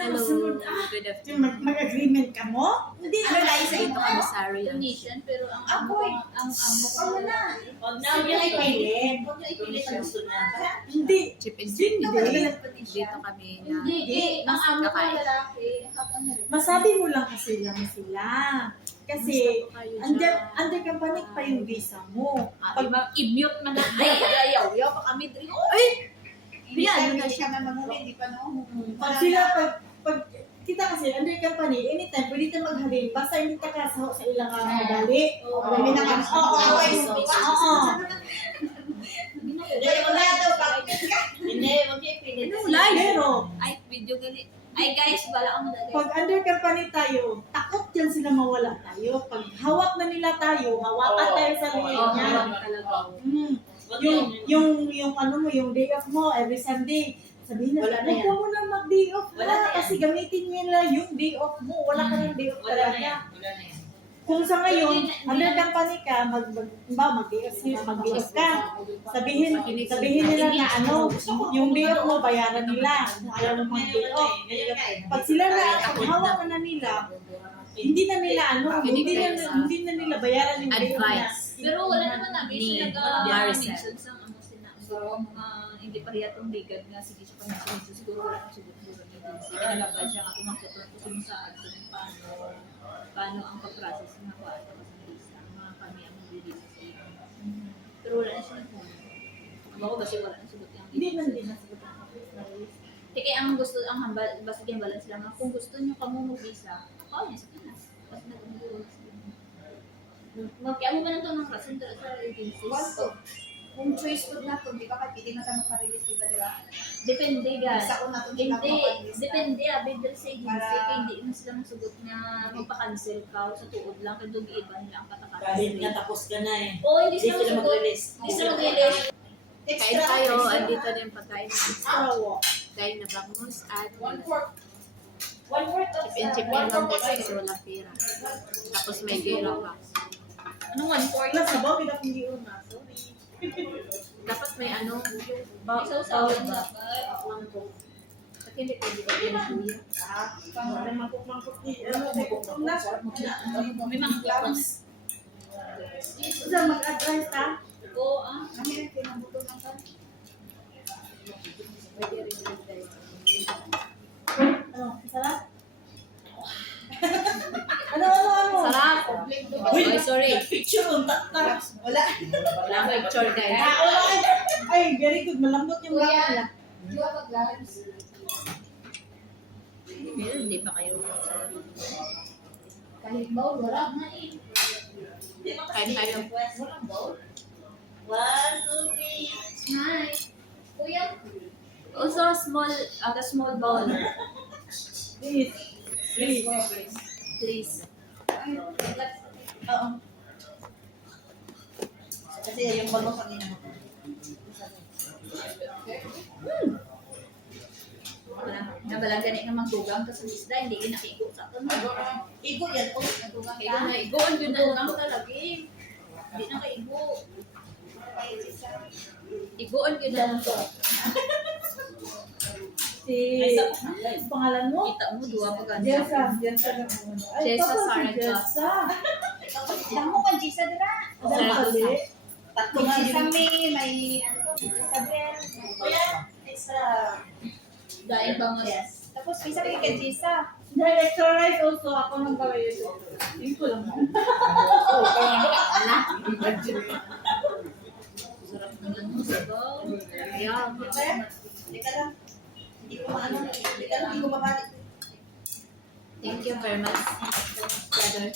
na Hello, masunod. good Yung afternoon. mag-agreement ka mo? Hindi Ano na isa Dito ito? kami sa Arian. Tunisian, pero ang Ako amo eh. ko, ang amo ko. Huwag na. Huwag na Huwag niya niya ipilit. Huwag niya ipilit ang gusto niya. Hindi. Chip and Hindi. Dito kami na Hindi, ang amo ko kakain. lalaki. Ako na rin. Masabi mo lang kasi lang sila. Kasi, Gusto ko kayo dyan. under company pa yung visa mo. Pag i-mute man na, ay, ayaw pa kami drin. Ay! Hindi Yan, hindi siya man maghuli, hindi pa no? Pag sila, pag kita kasi, under company, anytime, pwede tayo maghalin. Basta hindi ka kasaho sa ilang madali. Kami na kami. Oo. Hindi mo na daw. Hindi, huwag niya ipilit. Ano, live? Pero, Ay, video gali. Ay, guys, bala ako na pag under company tayo, takot yan sila mawala tayo. Pag hawak na nila tayo, hawakan tayo sa liit Oo, niya. talaga. Yung ano mo, yung day off mo, every Sunday, sabihin na, Wala na yan. huwag ka mo na mag-day off Wala na na. yan. Kasi gamitin nila yung day off mo. Wala ka ng day off talaga. Kung sa ngayon, under company ka, mag-day off sila, mag-day off ka. Sabihin nila na ano, yung day off mo, bayaran nila. Ayaw mo mag-day off. Pag sila na, pag hawak na nila, hindi na nila nila bayaran yung day off na. Advice. Pero wala naman namin siya Ni nag-mention Maricel. sa ano sila. Hindi pa rin itong ligad nga. Sige siya pa siguro wala kang sugot-sugot na din. Sige, nalabas siya ako magtutun ko sa atin paano ang pag-process ng kuha sa visa. Mga kami ang mag-release. Pero wala na siya nagpunta. Ako kasi wala na sugot yung Hindi man din nasagot ang Kaya ang gusto, ang hambal, basta yung balance lang. Kung gusto nyo ka mo mag-visa, niya sa Pinas. Basta nag-ulo sa Kaya mo ba nang ito ng rason sa agencies? Kung choice ko na ito, di ba kahit hindi na tayo magpa-release, di ba, di ba? Depende guys. Isa ko na ito, Hindi, depende abidal sa agency. Para- Kaya hindi na sila masugot na magpa-cancel ka sa tuod lang. Kaya doon iba nila ang patakasan. Kahit natapos ka na eh. Oo, hindi Hindi sila sila masugot. mag-release. Hindi sila mag-release. Kain tayo, andito na yung pagkain. Strawa. Kain na bangus at One-fourth of chip and lang kasi walang pera. Tapos may gera pa. Anong 1/4? Wala sabaw, hindi akong giyon na. Sorry. Dapat may ano, Isaw-sawan dapat. At hindi pwede ba yun kuya? May mangkok-mangkok ni, mangkok na. May mga gloves. Saan mag-advise ka? Oo, Kami rin pinabuto ng kan. Pwede rin yun tayo. Ano, sarap? Ano? Sarap! Ay, sorry. Picture on tatak. Wala. Wala ko picture guys. Ay, very good. Malambot yung Kuya. mga nila. Di ba mag-gloves? Pero hindi pa kayo. Kahit bowl, wala. nga eh. Kain tayo. Walang bowl. 1, 2, 3. Hi. Kuya. Also, small bowl. Please. Please. Oo. Kasi yung bago kanina mo. Nabalang ganit nga magdugang kasi isda, hindi ginakiko sa ito. Igo yan. Oh, Nagdugang ka. Igoon yun na dugang talaga eh. Hindi na kaigo. Igoon yun na to. Si, pangalan mo? Kita mo, duwa pa ganda. Jessa na muna. Ay, Jessa ito pa si Sarah Jessa. Damo ka, Gisa, dira. Ano pali? Tatlong Gisa may ano to, Isabel. Kuya, extra. Dahil ba nga. Yes. Tapos, may sabi kay Gisa. Dahil extra rice also, ako nang gawin ito. Yung ko lang. Sarap naman mo, sabaw. Yeah. Teka lang. Hindi ko maano. Teka lang, hindi ko mabalik. Thank you very much, brother.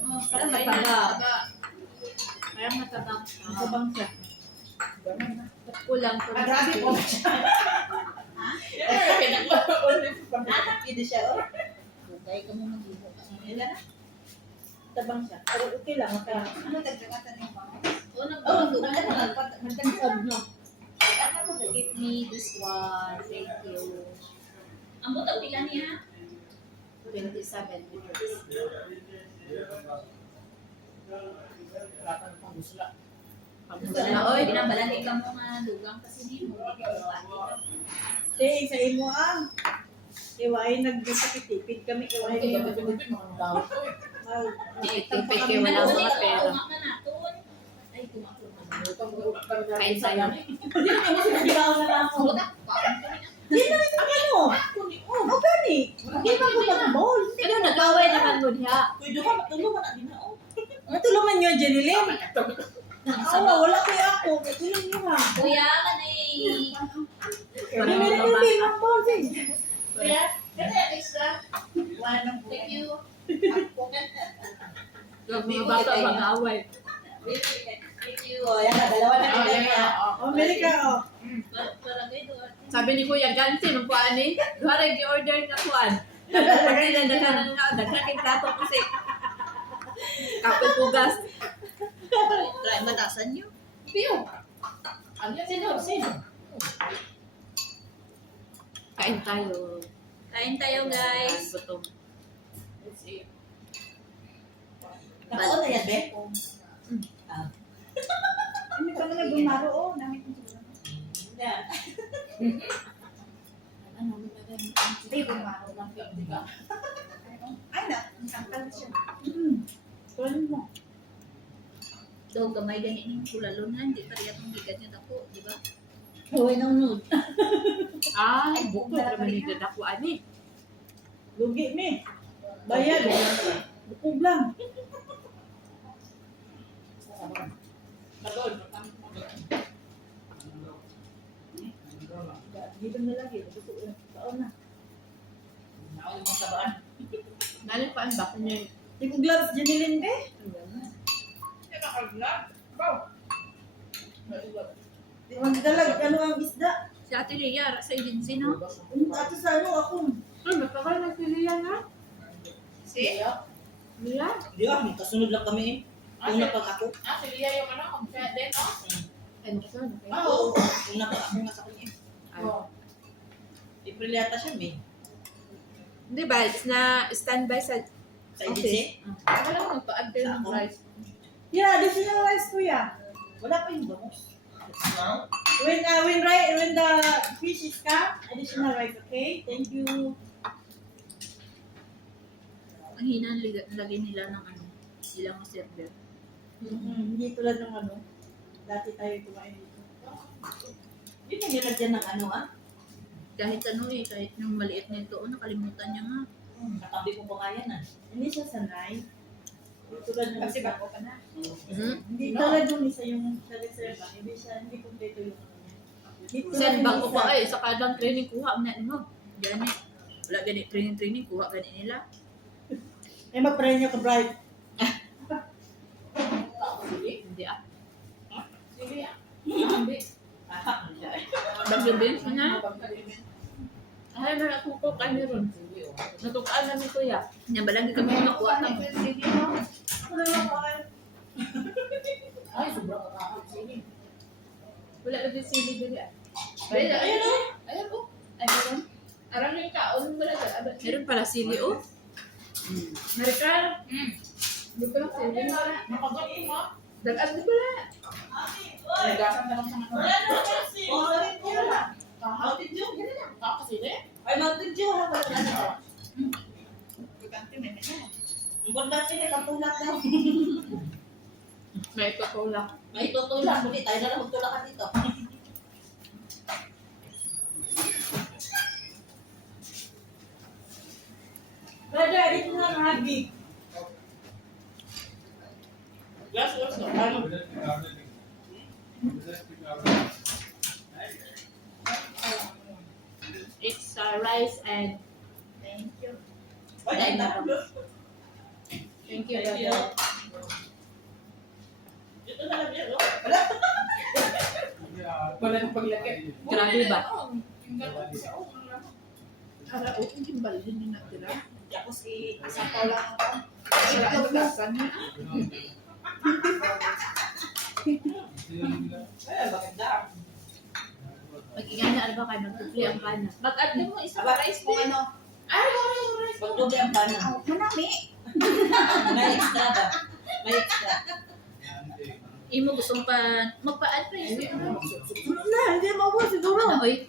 Oh, Parang patay mataba. na, mataba. Parang matabang siya. Sabang siya. Kulang ko. Ah, grabe po. Hindi siya, oh. Dahil ka mo mag-ibo. Yan na. Sabang siya. Pero okay lang. Ano, dagdagatan yung mga. Oo, Oh, nagdugang ano, ka. magdagdag. No. Ano ko, Give me this one. Thank you. Ang butang pila niya. 27 minutes. Wala, oy, ginambalagay ka mo nga dugang kasi niyo. Eh, sa imo ah. Iwain nagkakitipid kami. Iwain Tipid kayo walang mga pera. Ay, kumakot. Kain tayo. Ikaw na lang ako. Ano? Oh, gani. Hindi ba ko mag-ball? Ano, nag-away naman mo diha. Pwede ka matulungan na din na. Matulungan nyo, Jeneline. Oo, wala kayo ako. Matulungan nyo ha. Kuya, kanay. Bumili ko din ang ball din. Kuya, kaya extra. Thank you. Mga bata mag-away. Thank you. O, yan na, dalawa na kita niya. Oh, Amerika, oh. Parang kayo doon. Sabi ni Kuya Gansi, nung kuhaan ni, duha gi-order nga kuhaan. Kasi daghan yung plato kasi. Kapoy pugas. Try matasan niyo. Sino? Kain tayo. Kain tayo, guys. Gutom. Nakaon na yan, Be? Hindi ka na gumaro, oh. Namin kong siguro. Yan. Hindi, gumaro lang. Ay, nakakal siya. Kunin mo. Daw gamay gani ning kulalunan, di pareha tong bigat niya dako, di ba? Huwag nang nude. Ay, buko naman ni dadakuan ni. Lugi mi. Bayad. Bukog lang. Dito na lagi. Taon na. Nakaon yung sabaan. Nalim pa ang bako niya. Di ko gloves, Jeneline, be. Magdalag, ano ang isda? Si Ate Rhea, sa agency, no? Ato sa ano, ako. Ay, magkakaroon na si Lia nga. Lia? Di ba? Kasunod lang kami eh. Una pag ako. Si Lia yung ano, siya din, no? Ano siya? Oo. Una pag ako nga sa kanya. Ay. April yata siya, May. Di ba, it's na standby sa Sa agency. Wala mo magpa-update Sa ng ako? price. Yeah, additional rice, kuya. Wala pa yung bangus. When the fish is cut, additional rice, okay? Thank you. Ang hina lagay nila ng ano, ilang server. Hindi tulad ng ano. Dati tayo kumain dito. Hindi na nilagyan ng ano ah. Kahit ano eh, kahit yung maliit na ito, nakalimutan niya nga. Katabi ko pa nga yan ah. Hindi siya sanay. Hindi tulad ng Kasi isa. bago ka na. Hindi tulad ng isa yung sa reserva. Hindi kumpleto yung ano niya. Hindi tulad Send ng back ko isa. pa sa kadang training kuha mo na mo. Gani. Wala gani training, kuha gani nila. Eh, mag-pray niyo ka, Bright. Hindi ah. Ah, siya. Nag-event mo na. Ay, na nakukukan niyo ron. Natukaan na ni Kuya. Yan ba lang kami makuha ng Wala lang ako. Ay, sobrang kakakasini. Wala na din sili dali ah. Ayun o. Ayan po. Ay, meron. Arang yung kaon mo lang. Meron pala sili oh. American. Hindi ko lang sili. Nakagaling mo. Dagat di pala. Nagasan na lang sa mga. Wala na kasi. Mountain Dew na. Mountain Dew. Kakasili? Ay, Mountain Dew. Wala na. Bukante, may mena. Ang importante na katulak daw. May Coca-Cola. May tutulak. Hindi, tayo na lang magtulakan dito. Brother, ito na ang hagi. Yes, what's the ano? It's rice and Thank you. Ay, ay, tapos. thank you, Thank you. brother. Dito na lang yan, oh. Wala nang paglaki. Grabe ba? Ara, o, yung balin din natin. Tapos i... Sapaw lang ako. Sila ang bagasan niya. Ay, maganda. Mag-ingana ba kayo? Mag-tupli ang kana. Mag-add mo isa Aba, rice Kung din. ano. Pagdoble ang panan. Manami. May extra ba? May extra. Imo gustong pa magpa-add pa yun. Na, hindi mo siguro. Ano, oy?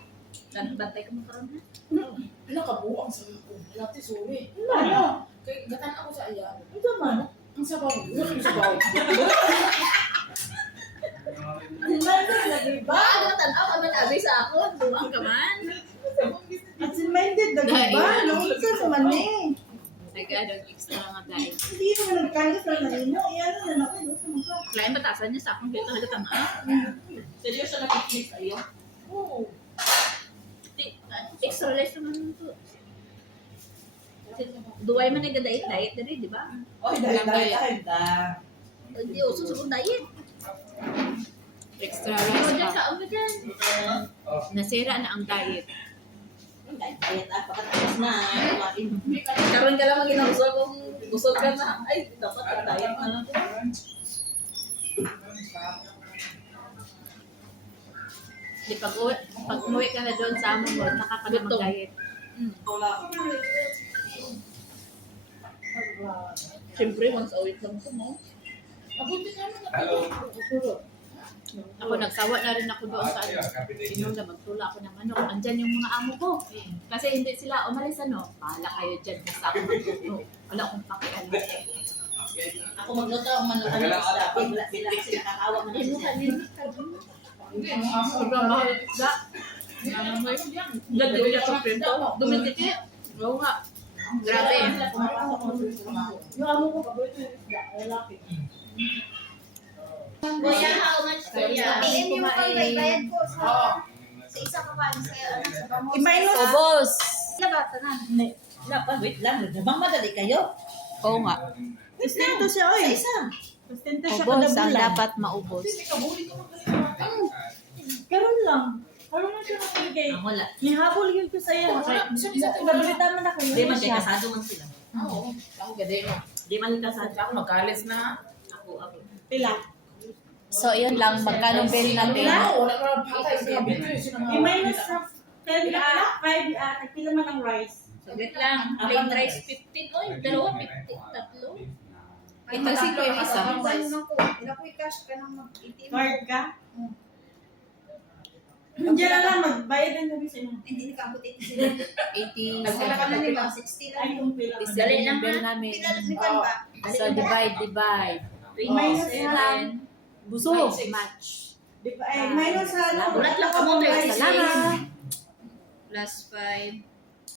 Bantay ka mo karon ha? Wala ka buang sa ako. Lati sorry. Ano? Kay gatan ako sa iya. Ito man. Ang sabaw. Wala yung sabaw. Minded lagi ba? Ano ka tanaw ka man abi sa ako? Buwang ka man. At minded lagi ba? Naunsa sa man eh. Nagad ang extra nga dahil. Hindi naman nagkanda sa nanino. Iyan na naman. Sa mga. Klaim batasan niya sa akong dito halata ma. Seryoso na picnic sa'yo? Oo. Extra less naman to. Duway man nagda-diet diri, di ba? Oy, dahil da. Hindi uso sa kong diet. Extra Ano rice dyan pa. ka? Ano dyan? Nasira na ang diet. Dahil pagkatapos na. Kumain. Karoon ka lang mag-inusol kung busog ka na. Ay, dapat ang diet na lang. Di pag umuwi ka na doon sa amo mo, nakaka na mag-diet. Wala. Siyempre, once a week lang ito mo. Mabuti naman na Ako nagsawa na rin ako doon sa inom na magtula ako ng manok. Andyan yung mga amo ko. Kasi hindi sila umalis ano. Bahala kayo dyan. Basta ako magluto. Wala akong pakialam. Ako magluto ang manok ng isda. Bila kasi nakakawa mo na siya. Sobrang mahal isda. Ganda niya sa prento. Dumidikit. Oo nga. Grabe. Yung amo ko paborito yung isda. Lalaki. Kuya, how much kuya? PM yung pagbayad ko sa isa ka pa sa sa pamos. I-minus. Obos. Labata na. Wait lang. Namang madali kayo. Oo nga. Sustento siya, oy. Isa. Sustento siya Obos kada ang bulan. dapat maubos. Karon lang. Karon lang siya nakabigay. Ang wala. Nihabol yun ko sa iya. Nabalita man na kayo. Di man kay kasado man sila. Oo. Ako gade no. Di man kasado. Ako magalis na. Ako. Pila. So, yun lang. Magkano bill natin? Wala ka patay sa kabito eh. I-minus sa 10 5 pila man ang rice. Saglit lang. Plain rice 15. Oy, dalawa 50. Tatlo. Ito si Kuya isa. Ila ko i-cash ka nang mag-ATM. Card ka? Diyan na lang, magbayad din kami sa inyo. Hindi ka abot 80 sila. 80. Nagkala ka na nila 60 lang. Ay, kung pila. Isa rin yung bill namin. Pinalipan ba? So, divide. Minus yan. Busog. Match. Di ba? Ay, minus sa ano. Ulat lang ka mo, Rice. Salamat. Plus 5.